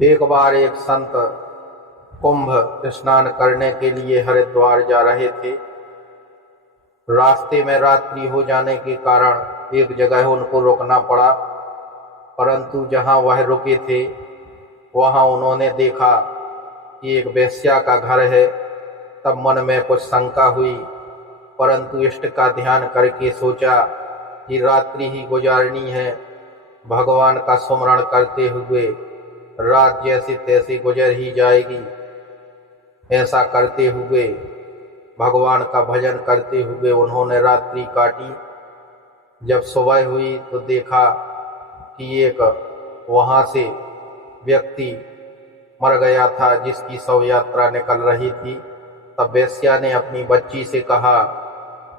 एक बार एक संत कुंभ स्नान करने के लिए हरिद्वार जा रहे थे। रास्ते में रात्रि हो जाने के कारण एक जगह उनको रुकना पड़ा, परंतु जहां वह रुके थे वहां उन्होंने देखा कि एक वेश्या का घर है। तब मन में कुछ शंका हुई, परंतु इष्ट का ध्यान करके सोचा कि रात्रि ही गुजारनी है। भगवान का सुमरण करते हुए रात जैसे तैसे गुजर ही जाएगी। ऐसा करते हुए भगवान का भजन करते हुए उन्होंने रात्रि काटी। जब सुबह हुई तो देखा कि एक वहां से व्यक्ति मर गया था जिसकी शव यात्रा निकल रही थी। तब वेश्या ने अपनी बच्ची से कहा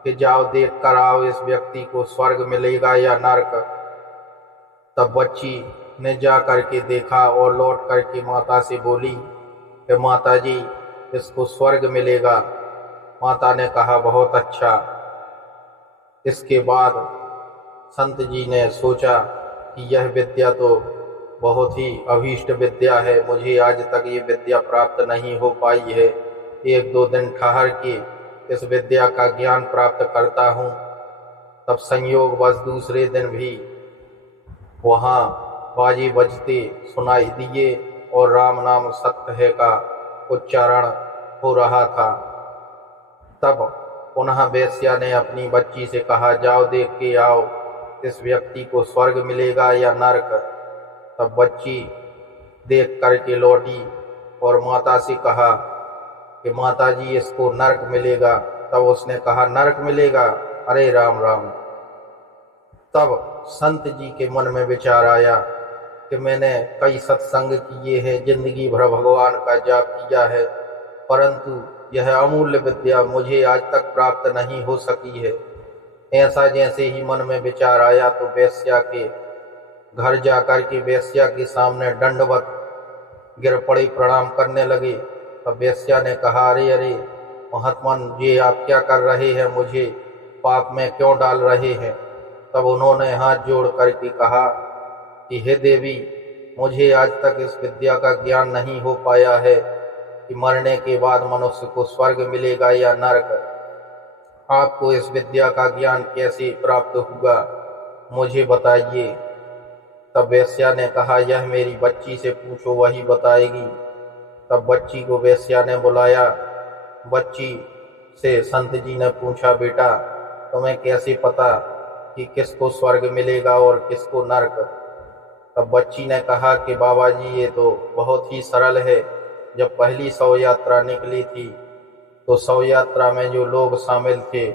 कि जाओ देख कर आओ, इस व्यक्ति को स्वर्ग मिलेगा या नरक। तब बच्ची ने जा करके देखा और लौट करके माता से बोली कि माता जी, इसको स्वर्ग मिलेगा। माता ने कहा बहुत अच्छा। इसके बाद संत जी ने सोचा कि यह विद्या तो बहुत ही अभीष्ट विद्या है, मुझे आज तक ये विद्या प्राप्त नहीं हो पाई है। एक दो दिन ठहर के इस विद्या का ज्ञान प्राप्त करता हूँ। तब संयोगवश दूसरे दिन भी वहाँ बाजे बजते सुनाई दिए और राम नाम सत्य है का उच्चारण हो रहा था। तब पुनः वेश्या ने अपनी बच्ची से कहा, जाओ देख के आओ, इस व्यक्ति को स्वर्ग मिलेगा या नरक। तब बच्ची देख करके लौटी और माता से कहा कि माता जी, इसको नरक मिलेगा। तब उसने कहा नरक मिलेगा, अरे राम राम। तब संत जी के मन में विचार आया कि मैंने कई सत्संग किए हैं, जिंदगी भर भगवान का जाप किया है, परंतु यह अमूल्य विद्या मुझे आज तक प्राप्त नहीं हो सकी है। ऐसा जैसे ही मन में विचार आया तो वेश्या के घर जाकर के वेश्या के सामने दंडवत गिर पड़े, प्रणाम करने लगे। तब वेश्या ने कहा, अरे अरे महात्मन, ये आप क्या कर रहे हैं, मुझे पाप में क्यों डाल रहे हैं। तब उन्होंने हाथ जोड़ करके कहा कि हे देवी, मुझे आज तक इस विद्या का ज्ञान नहीं हो पाया है कि मरने के बाद मनुष्य को स्वर्ग मिलेगा या नरक। आपको इस विद्या का ज्ञान कैसे प्राप्त हुआ, मुझे बताइए। तब वेश्या ने कहा, यह मेरी बच्ची से पूछो, वही बताएगी। तब बच्ची को वेश्या ने बुलाया। बच्ची से संत जी ने पूछा, बेटा तुम्हें कैसे पता कि किसको स्वर्ग मिलेगा और किसको नरक। तब बच्ची ने कहा कि बाबा जी, ये तो बहुत ही सरल है। जब पहली शव यात्रा निकली थी तो शव यात्रा में जो लोग शामिल थे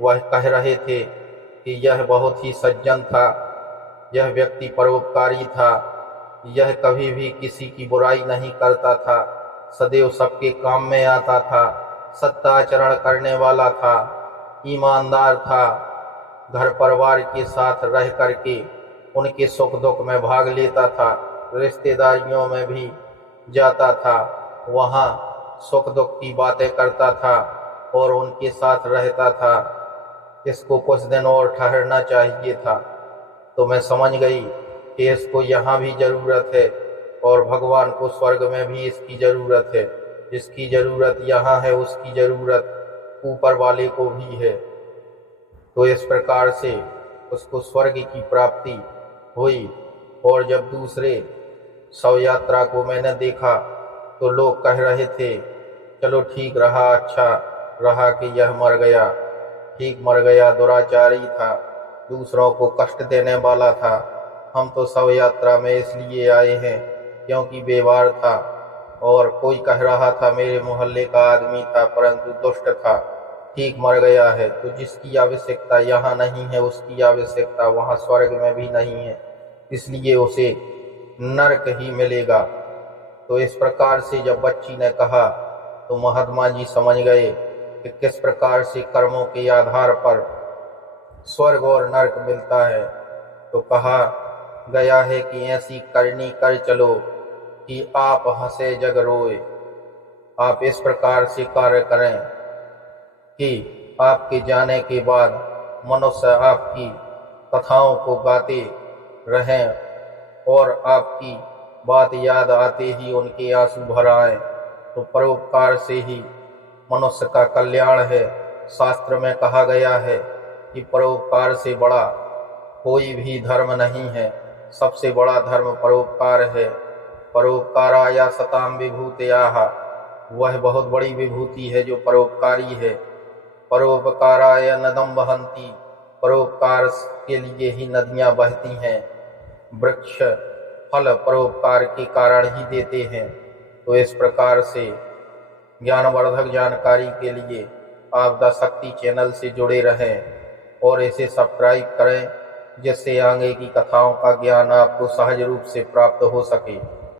वह कह रहे थे कि यह बहुत ही सज्जन था, यह व्यक्ति परोपकारी था, यह कभी भी किसी की बुराई नहीं करता था, सदैव सबके काम में आता था, सत्याचरण करने वाला था, ईमानदार था, घर परिवार के साथ रह करके उनके सुख दुख में भाग लेता था, रिश्तेदारियों में भी जाता था, वहाँ सुख दुख की बातें करता था और उनके साथ रहता था। इसको कुछ दिन और ठहरना चाहिए था। तो मैं समझ गई कि इसको यहाँ भी ज़रूरत है और भगवान को स्वर्ग में भी इसकी ज़रूरत है। जिसकी ज़रूरत यहाँ है उसकी ज़रूरत ऊपर वाले को भी है। तो इस प्रकार से उसको स्वर्ग की प्राप्ति हुई। और जब दूसरे शव यात्रा को मैंने देखा तो लोग कह रहे थे, चलो ठीक रहा, अच्छा रहा कि यह मर गया, ठीक मर गया, दुराचारी था, दूसरों को कष्ट देने वाला था। हम तो शव यात्रा में इसलिए आए हैं क्योंकि बेवार था। और कोई कह रहा था मेरे मोहल्ले का आदमी था परंतु दुष्ट था, ठीक मर गया है। तो जिसकी आवश्यकता यहाँ नहीं है उसकी आवश्यकता वहाँ स्वर्ग में भी नहीं है, इसलिए उसे नरक ही मिलेगा। तो इस प्रकार से जब बच्ची ने कहा तो महात्मा जी समझ गए कि किस प्रकार से कर्मों के आधार पर स्वर्ग और नरक मिलता है। तो कहा गया है कि ऐसी करनी कर चलो कि आप हंसे जग रोए। आप इस प्रकार से कार्य करें कि आपके जाने के बाद मनुष्य आपकी कथाओं को गाते रहें और आपकी बात याद आते ही उनके आंसू भर आए। तो परोपकार से ही मनुष्य का कल्याण है। शास्त्र में कहा गया है कि परोपकार से बड़ा कोई भी धर्म नहीं है, सबसे बड़ा धर्म परोपकार है। परोपकाराय सताम विभूतयः, वह बहुत बड़ी विभूति है जो परोपकारी है। परोपकाराय नदम वहन्ति, परोपकार के लिए ही नदियां बहती हैं। वृक्ष फल परोपकार के कारण ही देते हैं। तो इस प्रकार से ज्ञानवर्धक जानकारी के लिए आप द शक्ति चैनल से जुड़े रहें और इसे सब्सक्राइब करें, जिससे आगे की कथाओं का ज्ञान आपको सहज रूप से प्राप्त हो सके।